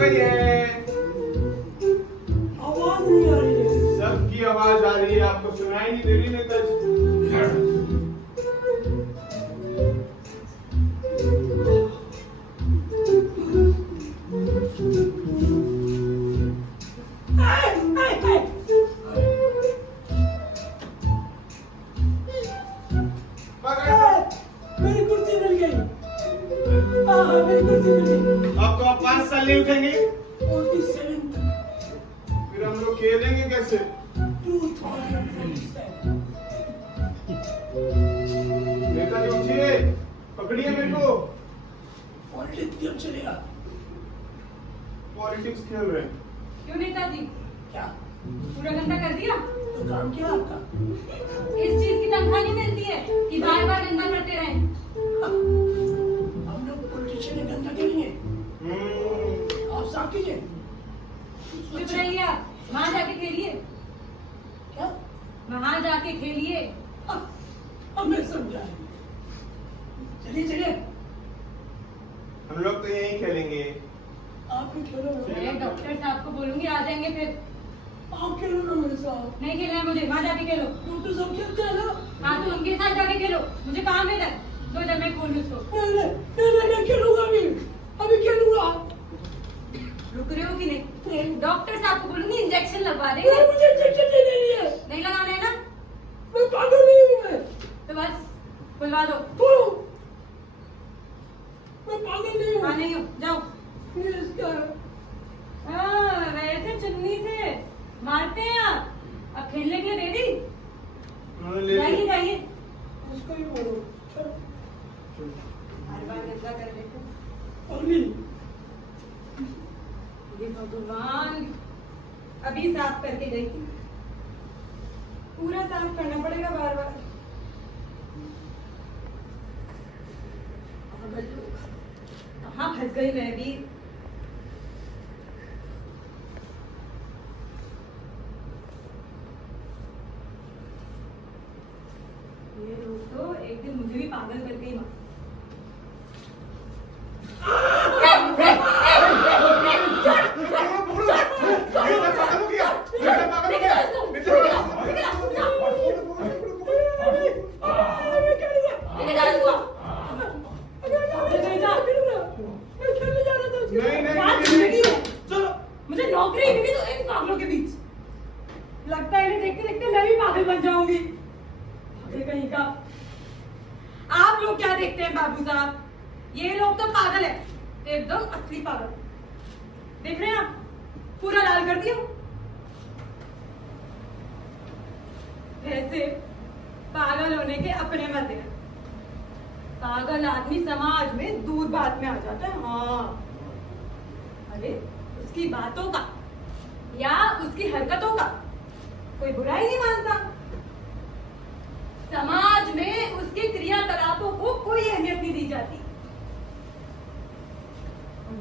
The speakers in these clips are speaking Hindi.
रही है। आवाज नहीं आ रही है। सबकी आवाज आ रही है, आपको सुनाई नहीं दे रही नेताजी? मेरी कुर्सी मिल गई। हाँ, मेरी कुर्सी मिल गई। अब तो आप 5 साल नहीं उठेंगे, 47 तक। फिर हम लोग खेलेंगे कैसे? 2027। नेताजी उठिए, पकड़िए मेरे को। पॉलिटिक्स गेम चलेगा। पॉलिटिक्स खेल रहे हैं। क्यों नेताजी, क्या? पूरा गंदा कर दिया? तो काम क्या आपका? इस चीज की तनख्वाह नहीं मिलती है कि बार बार गंदा करते रहें। हम लोग पॉलिटिशियन गंदा करेंगे। आप साफ कीजिए। चुप रहिए आप, वहां जाके खेलिए। क्या? वहां जाके खेलिए। अब मैं समझा। चलिए चलिए। हम लोग तो यहीं खेलेंगे। आप भी खेलो। मैं डॉक्टर साहब को बोलूंगी, आ जाएंगे फिर। आप खेलो ना मेरे साथ। नहीं खेलना है मुझे, वहां जाके खेलो। डॉक्टर साहब खेलते हैं ना। हाँ तो उनके साथ जाके खेलो, मुझे काम है। दो जब मैं खोलूँ उसको। नहीं खेलूंगा अभी खेलूंगा। रुक रहे हो कि नहीं? डॉक्टर साहब को बोलूंगी, इंजेक्शन लगवा नहीं, देंगे। मुझे इंजेक्शन नहीं लेनी है। नहीं लगाना है ना? मैं पागल नहीं हूँ मैं। तो बस खुलवा दो। छोड़ो। मैं पागल नहीं हाँ हूँ। नहीं हो, जाओ। ये इसका वैसे चुन्नी से मारते हैं आप। अब खेलने के लिए दे दी? उन्होंने ले जाइए लिया। जाइए। उसको ही मारो। चलो। हर बार गंदा कर देते हो। अगली। ये भगवान, अभी साफ करके गई थी। पूरा साफ करना पड़ेगा बार बार। कहाँ फंस गई मैं भी। ये लोग तो एक दिन मुझे भी पागल करके ही मार। मुझे नौकरी मिली तो इन पागलों के बीच। लगता है इन्हें देखते देखते मैं भी पागल बन जाऊंगी। पागल कहीं का। आप लोग क्या देखते हैं बाबू साहब? ये लोग तो पागल है, एकदम असली पागल। देख रहे हैं आप, पूरा लाल कर दिया। वैसे पागल होने के अपने मजे हैं। पागल आदमी समाज में दूर बात में आ जाता है। हाँ, अरे उसकी बातों का या उसकी हरकतों का कोई बुराई नहीं मानता। समाज में उसके क्रियाकलापों को कोई अहमियत नहीं दी जाती।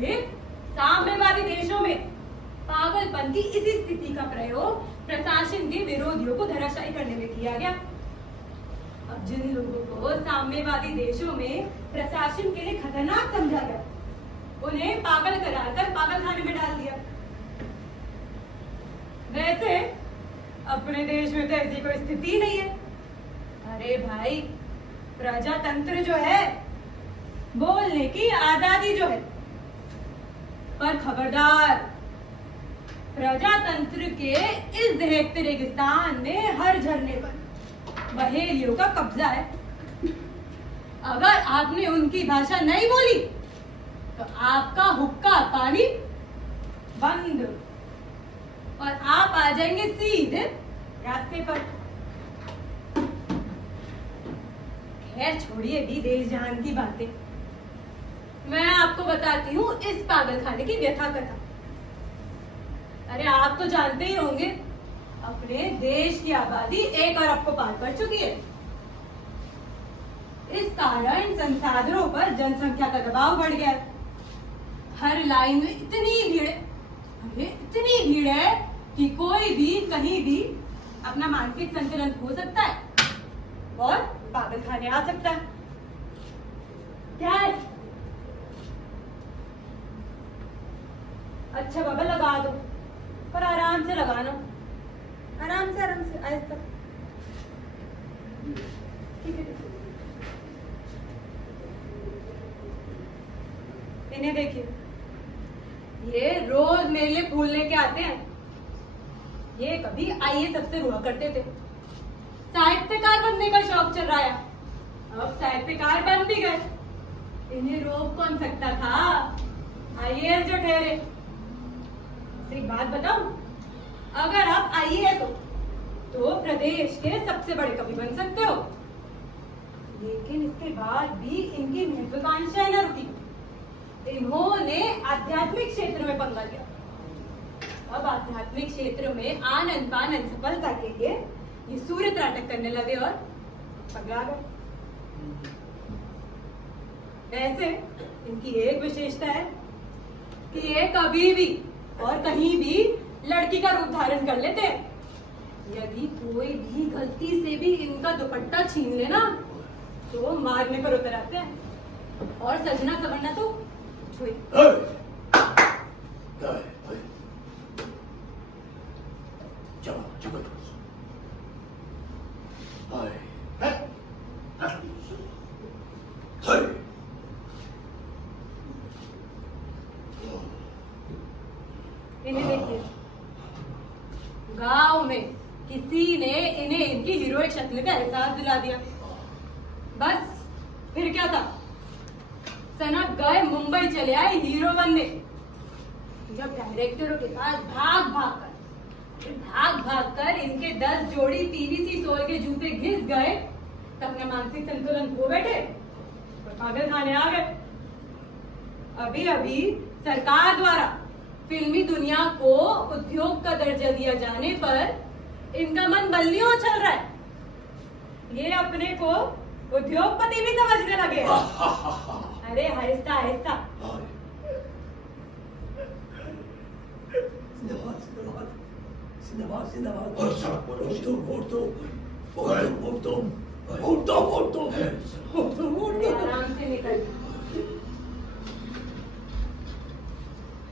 ये साम्यवादी देशों में पागलपन की इसी स्थिति का प्रयोग प्रशासन के विरोधियों को धराशायी करने में किया गया। अब जिन लोगों को साम्यवादी देशों में प्रशासन के लिए खतरनाक समझा गया, उन्हें पागल कराकर पागल खाने में डाल दिया। वैसे अपने देश में तो ऐसी कोई स्थिति नहीं है। अरे भाई, प्रजातंत्र जो है, बोलने की आजादी जो है, पर खबरदार, प्रजातंत्र के इस दहकते रेगिस्तान में हर झरने पर बहेलियों का कब्जा है। अगर आपने उनकी भाषा नहीं बोली तो आपका हुक्का पानी बंद और आप आ जाएंगे सीधे रास्ते पर। खैर छोड़िए भी देश जहान की बातें। मैं आपको बताती हूँ इस पागल खाने की व्यथा कथा। अरे आप तो जानते ही होंगे, अपने देश की आबादी 1 अरब को पार कर चुकी है। इस कारण संसाधनों पर जनसंख्या का दबाव बढ़ गया है। हर लाइन में इतनी भीड़ है, अरे इतनी भीड़ है कि कोई भी कहीं भी अपना मानसिक संतुलन खो सकता है और पागल खाने आ सकता है। क्या है? अच्छा बाबा लगा दो, पर आराम से लगाना, आराम से आहिस्ता। ठीक है। इन्हें देखिए, ये रोज मेरे लिए फूल लेके आते हैं। ये कभी आईएएस अफसर हुआ करते थे, साहित्यकार बनने का शौक चल रहा है, अब साहित्यकार बन भी गए। इन्हें रोक कौन सकता था, आईएएस जो ठहरे। एक बात बताऊं, अगर आप आईएएस हो तो प्रदेश के सबसे बड़े कवि बन सकते हो, लेकिन इसके बाद भी इनकी महत्वाकांक्षाएं न रुकी। इन्होंने आध्यात्मिक क्षेत्र में पंगा लिया। अब आध्यात्मिक क्षेत्र में आनंद पानंद सफलता के लिए ये सूर्य त्राटक करने लगे और पगला गए। वैसे इनकी एक विशेषता है कि ये कभी भी और कहीं भी लड़की का रूप धारण कर लेते हैं। यदि कोई भी गलती से भी इनका दुपट्टा छीन लेना तो मारने पर उतर आते हैं, और सजना संवरना तो छुई। इन्हें देखिए, गांव में किसी ने इन्हें इनकी हीरोइक शक्ल का एहसास दिला दिया। बस फिर क्या था, सनक गए मुंबई चले आए हीरो बनने। जब डायरेक्टरों के पास भाग भाग कर इनके 10 जोड़ी पीवीसी सोल के जूते घिस गए, तब अपना मानसिक संतुलन खो बैठे और पागल खाने आ गए। अभी अभी सरकार द्वारा फिल्मी दुनिया को उद्योग का दर्जा दिया जाने पर इनका मन बल्लियों चल रहा है। ये अपने को उद्योगपति भी समझने लगे। अरे आहिस्ता आहिस्ता। आराम से निकल।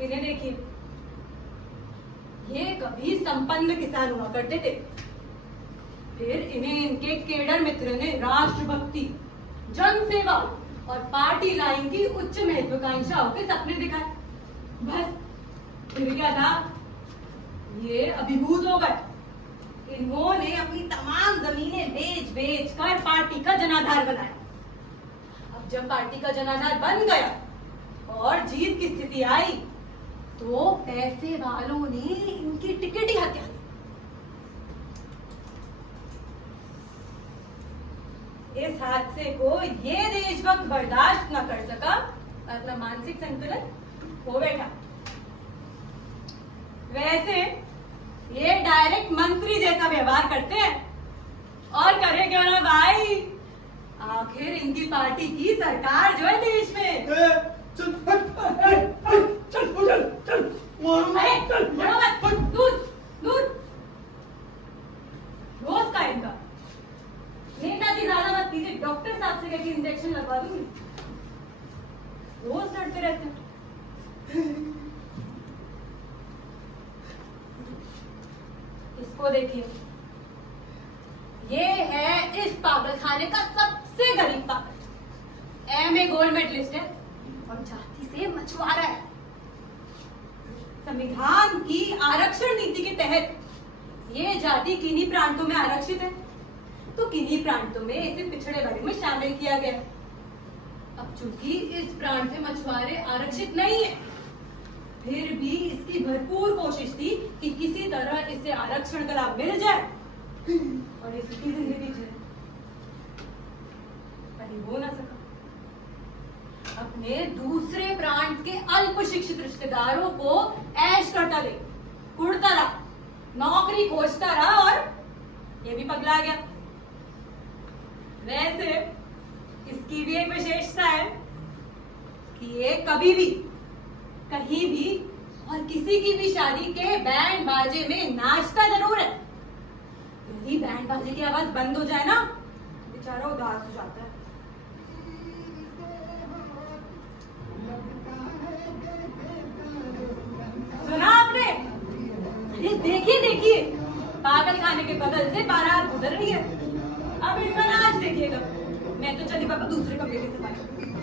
इन्हें देखिए, ये कभी संपन्न किसान हुआ करते थे, फिर इन्हें इनके केडर मित्र ने राष्ट्रभक्ति, जन सेवा और पार्टी लाइन की उच्च महत्वाकांक्षाओं के सपने दिखाए। बस फिर क्या था, ये अभिभूत हो गए। इन्होंने अपनी तमाम जमीनें बेच कर पार्टी का जनाधार बनाया। अब जब पार्टी का जनाधार बन गया और जीत की स्थिति आई, तो पैसे वालों ने इनकी टिकट ही हत्या दी। इस हादसे को ये देशभक्त बर्दाश्त न कर सका, अपना मानसिक संतुलन खो बैठा। वैसे ये डायरेक्ट मंत्री जैसा व्यवहार करते हैं, और करे क्यों ना भाई, आखिर इनकी पार्टी की सरकार जो है देश में। दूर रोज का इनका नेताजी ज्यादा मत कीजिए, डॉक्टर साहब से कहकर इंजेक्शन लगवा दूंगी। रोज लड़ते रहते हैं। इसको देखिए, ये है इस पागलखाने का सबसे गरीब पागल। एमए गोल्ड मेडलिस्ट है और जाति से मछुआरा है। संविधान की आरक्षण नीति के तहत ये जाति किन्हीं प्रांतों में आरक्षित है, तो किन्हीं प्रांतों में इसे पिछड़े वर्ग में शामिल किया गया। अब चूंकि इस प्रांत में मछुआरे आरक्षित नहीं है, फिर भी इसकी भरपूर कोशिश थी कि किसी तरह इसे आरक्षण का लाभ मिल जाए और इसकी जिंदगी जिए, पर हो ना सका। अपने दूसरे प्रांत के अल्प शिक्षित रिश्तेदारों को ऐश करता दे, उड़ता रहा, नौकरी खोजता रहा और ये भी पगला गया। वैसे इसकी भी एक विशेषता है कि ये कभी भी, कहीं भी और किसी की भी शादी के बैंड बाजे में नाचता जरूर है। यदि बैंड बाजे की आवाज बंद हो जाए ना, बेचारा उदास हो जाता है। पागल खाने के बगल से बारात गुजर रही है। अब इनका नाच देखिएगा। मैं तो चली पापा दूसरे कमरे की सफाई।